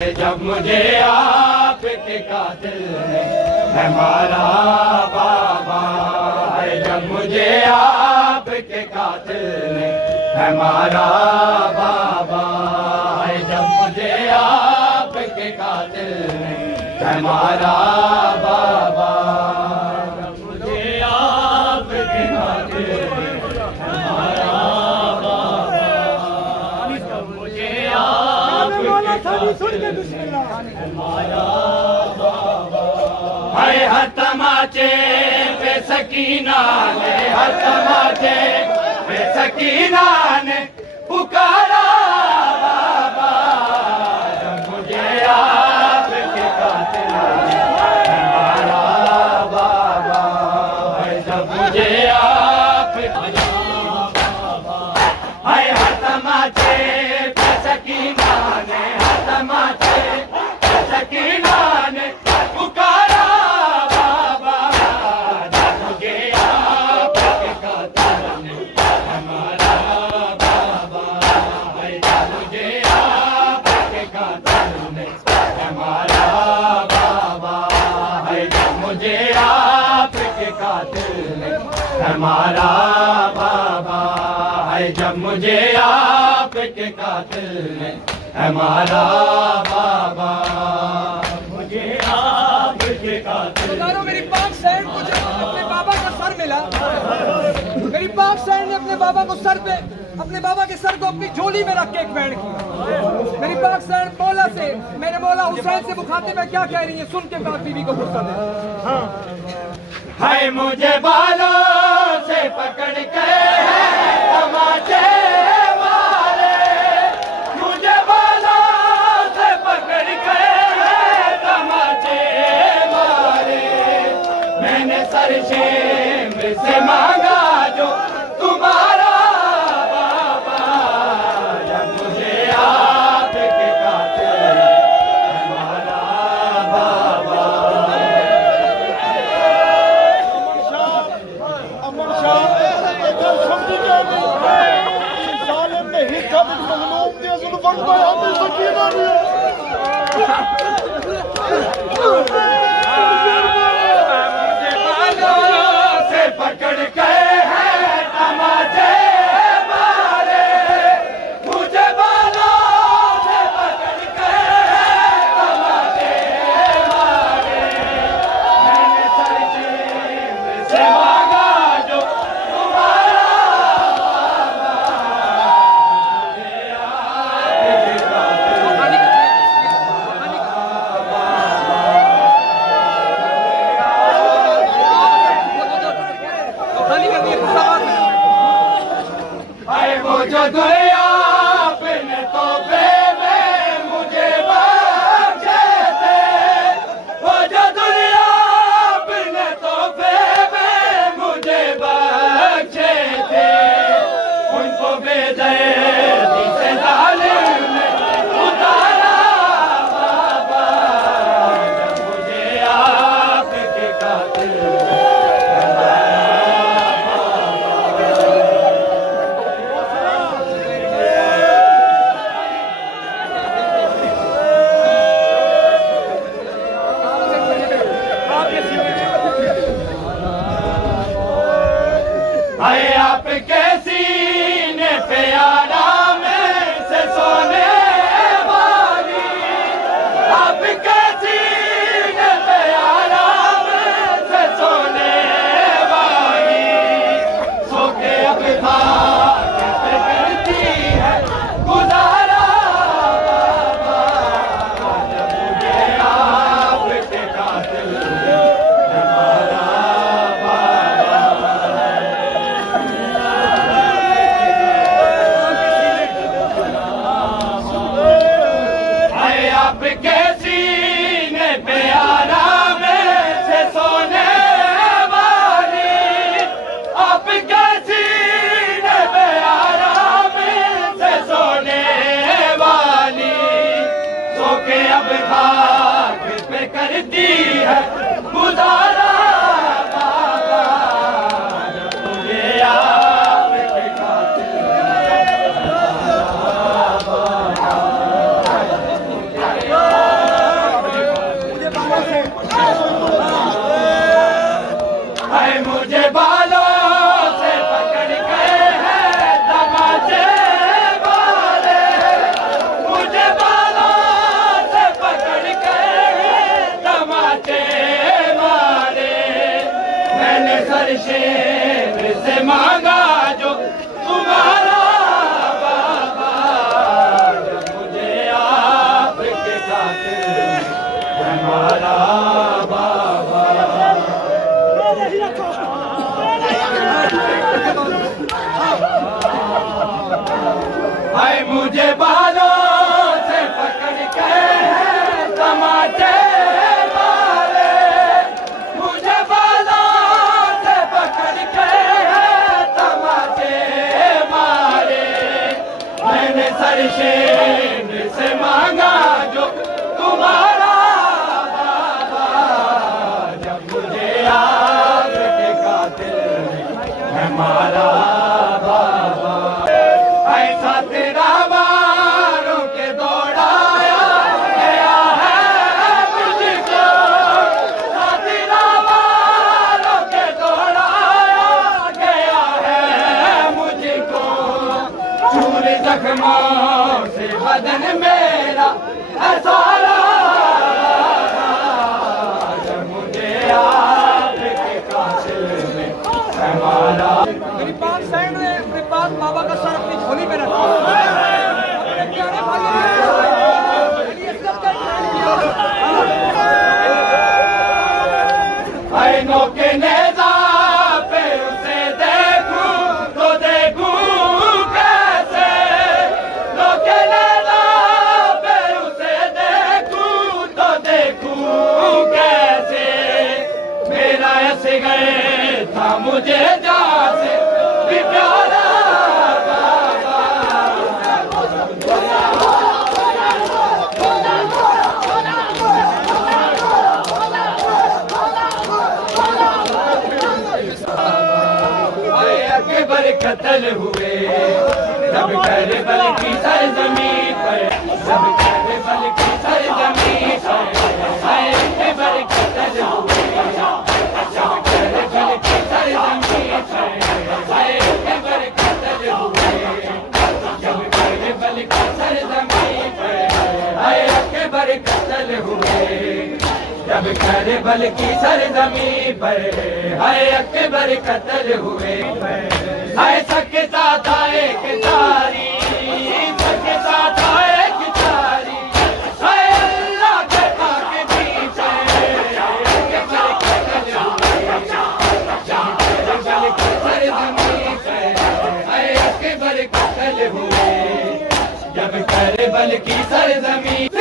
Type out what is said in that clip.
जब मुझे आपके कातिल ने है मारा बाबा है, जब मुझे आपके कातिल ने है मारा बाबा है, जब मुझे आपके कातिल ने है मारा बाबा, जब मुझे आपके कातिल ने है मारा बाबा, जब मुझे हाय हर तमाचे पे सकीना ने, हर तमाचे पे सकीना ने पुकारा बाबा, जब मुझे आपके कातिल ने है मारा बाबा है, जब मुझे आपके बाबा हाय हर तमाचे पे सकीना ने, हर तमाचे पे सकीना ने पुकारा बाबा, जब मुझे आपके कातिल ने है मारा बाबा है, जब मुझे आपके कातिल ने है मारा बाबा है, जब मुझे आपके कातिल ने है मारा बाबा है, जब मुझे आपके कातिल ने है मारा बाबा, मुझे आपके कातिल। मेरी पाक सैन को जब अपने बाबा का सर मिला, मेरी पाक सैन ने अपने बाबा को सर पे, अपने बाबा के सर को अपनी झोली में रख के एक बैंड की। मेरी पाक सैन मौला से, मेरे मौला हुसैन से मुखातिब है, क्या कह रही है सुन के पाक बीबी को गुस्सा दे। हाय मुझे बालों से पकड़ के तमाचे मारे, मुझे बालों से पकड़ के तमाचे मारे, मैंने सर शेम से मांगा जो तुम्हारा बाबा, जब मुझे आपके कातिल है मारा बाबा। से पकड़ के है तमाचे मारे, मुझे बालों से पकड़ के है तमाचे मारे, मैंने सर से मांगा जो तुम्हारा वो जो दुनिया अपने तोहफे में मुझे बख्शे थे, वो जो दुनिया अपने तोहफे में मुझे बख्शे थे, उनको बेदर्दी से जालिम ने उतारा बाबा, जब मुझे आपके कातिल आए आपके सीने पे आराम से सोने वाली, आपके सीने पे आराम से सोने वाली, सो के अब खाक पे करती है गुजारा बाबा, जब मुझे आपके कातिल है मारा आपके सीने पे आराम से सोने वाली, आपके सीने पे आराम से सोने वाली, सो के अब खाक पे करती है गुजारा बाबा, जब मुझे आपके कातिल शेर से मांगा जो तुम्हारा बाबा, जब मुझे याद के कातिल है मारा बाबा, ऐसा तेरा मारों के दौड़ाया गया है मुझको, ऐसा तेरा मारों के दौड़ाया गया है मुझको, चूर जख्मों से बदन मेरा है सारा, जब मुझे याद के कातिल में है मारा। मेरी पाक साइड ने अपने पाक बाबा का सर अपनी झोली में रखा। अपने प्यारे भाइयों ने मेरी इज्जत का ख्याल किया। आईनों के नेज़ा पे उसे देखूं तो देखूं कैसे, नो के नेज़ा पे उसे देखूं तो देखूं कैसे, मेरा असग़र था मुझे जान से भी प्यारा बाबा, आए अकबर कत्ल हुए जब करबल की सरजमीं पर, जब करबल की सरजमीं पर, आए अकबर कत्ल हुए जब करबल की सरजमीं पर, आए अकबर कत्ल हुए जब करबल की सरजमीं पर, आए अकबर कत्ल हुए जब करबल की सरजमीं पर, हाय अकबर कत्ल हुए, हाय सबके साथ आए कितारी, सबके साथ आए कितारी, हाय अल्लाह के पाक पीछे, अकबर कत्ल हुए जब करबल की सरजमीं पर, हाय अकबर कत्ल हुए जब करबल की सरजमीं